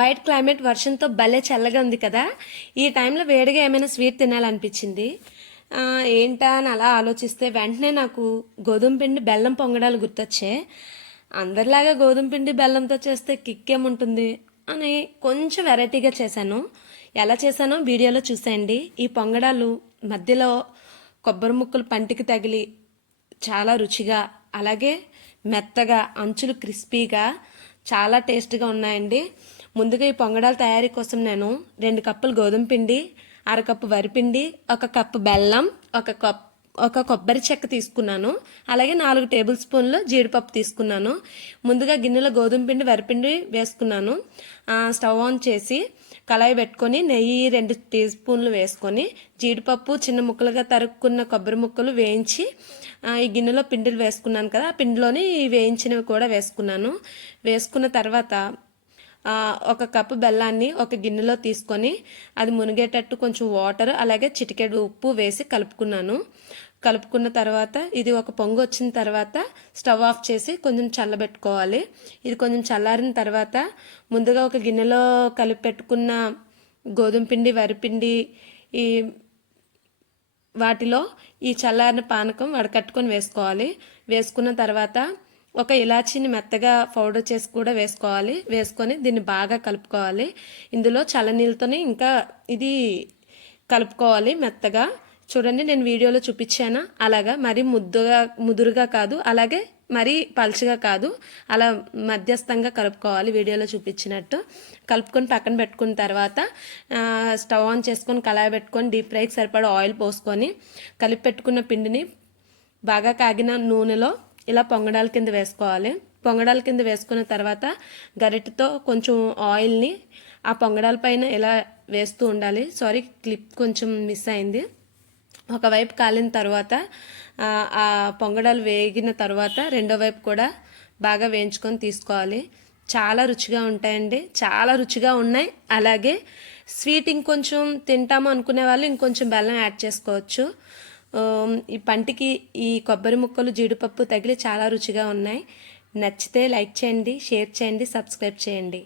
బయట క్లైమేట్ వర్షంతో భలే చల్లగా ఉంది కదా. ఈ టైంలో వేడిగా ఏమైనా స్వీట్ తినాలనిపించింది. ఏంటా అని అలా ఆలోచిస్తే వెంటనే నాకు గోధుమ పిండి బెల్లం పొంగడాలు గుర్తొచ్చాయి. అందరిలాగా గోధుమ పిండి బెల్లంతో చేస్తే కిక్ ఏముంటుంది అని కొంచెం వెరైటీగా చేశాను. ఎలా చేశానో వీడియోలో చూసేయండి. ఈ పొంగడాలు మధ్యలో కొబ్బరి ముక్కలు పంటికి తగిలి చాలా రుచిగా, అలాగే మెత్తగా, అంచులు క్రిస్పీగా చాలా టేస్ట్గా ఉన్నాయండి. ముందుగా ఈ పొంగడాల తయారీ కోసం నేను 2 కప్పులు గోధుమ పిండి, అరకప్పు వరిపిండి, 1 కప్పు బెల్లం, ఒక కొబ్బరి చెక్క తీసుకున్నాను. అలాగే 4 టేబుల్ స్పూన్లు జీడిపప్పు తీసుకున్నాను. ముందుగా గిన్నెలో గోధుమ పిండి, వరిపిండి వేసుకున్నాను. స్టవ్ ఆన్ చేసి కళాయి పెట్టుకొని నెయ్యి 2 టీ స్పూన్లు వేసుకొని జీడిపప్పు చిన్న ముక్కలుగా తరుక్కున్న కొబ్బరి ముక్కలు వేయించి ఈ గిన్నెలో పిండిలు వేసుకున్నాను కదా, ఆ పిండిలోని వేయించినవి కూడా వేసుకున్నాను. వేసుకున్న తర్వాత 1 కప్పు బెల్లాన్ని ఒక గిన్నెలో తీసుకొని అది మునిగేటట్టు కొంచెం వాటర్ అలాగే చిటికెడు ఉప్పు వేసి కలుపుకున్న తర్వాత ఇది ఒక పొంగు వచ్చిన తర్వాత స్టవ్ ఆఫ్ చేసి కొంచెం చల్లబెట్టుకోవాలి. ఇది కొంచెం చల్లారిన తర్వాత ముందుగా ఒక గిన్నెలో కలిపి పెట్టుకున్న గోధుమ పిండి, వరిపిండి ఈ వాటిలో ఈ చల్లారిన పానకం వడకట్టుకొని వేసుకోవాలి. వేసుకున్న తర్వాత ఒక ఇలాచీని మెత్తగా పౌడర్ చేసి కూడా వేసుకోవాలి. వేసుకొని దీన్ని బాగా కలుపుకోవాలి. ఇందులో చల్లనీళ్ళతోనే ఇంకా ఇది కలుపుకోవాలి మెత్తగా. చూడండి, నేను వీడియోలో చూపించాను అలాగా. మరీ ముదురుగా కాదు, అలాగే మరీ పలుచగా కాదు, అలా మధ్యస్థంగా కలుపుకోవాలి వీడియోలో చూపించినట్టు. కలుపుకొని పక్కన పెట్టుకున్న తర్వాత స్టవ్ ఆన్ చేసుకొని కళాయి పెట్టుకొని డీప్ ఫ్రైకి సరిపడా ఆయిల్ పోసుకొని కలిపి పెట్టుకున్న పిండిని బాగా కాగిన నూనెలో ఇలా పొంగడాల కింద వేసుకోవాలి. పొంగడాల కింద వేసుకున్న తర్వాత గరిటెతో కొంచెం ఆయిల్ని ఆ పొంగడాల పైన ఇలా వేస్తూ ఉండాలి. సారీ, క్లిప్ కొంచెం మిస్ అయింది. ఒకవైపు కాలిన తర్వాత ఆ పొంగడాలు వేగిన తర్వాత రెండో వైపు కూడా బాగా వేయించుకొని తీసుకోవాలి. చాలా రుచిగా ఉంటాయండి, చాలా రుచిగా ఉన్నాయి. అలాగే స్వీట్ ఇంకొంచెం తింటాము అనుకునే వాళ్ళు ఇంకొంచెం బెల్లం యాడ్ చేసుకోవచ్చు. ఈ పంటికి ఈ కొబ్బరి ముక్కలు, జీడిపప్పు తగిలి చాలా రుచిగా ఉన్నాయి. నచ్చితే లైక్ చేయండి, షేర్ చేయండి, సబ్స్క్రైబ్ చేయండి.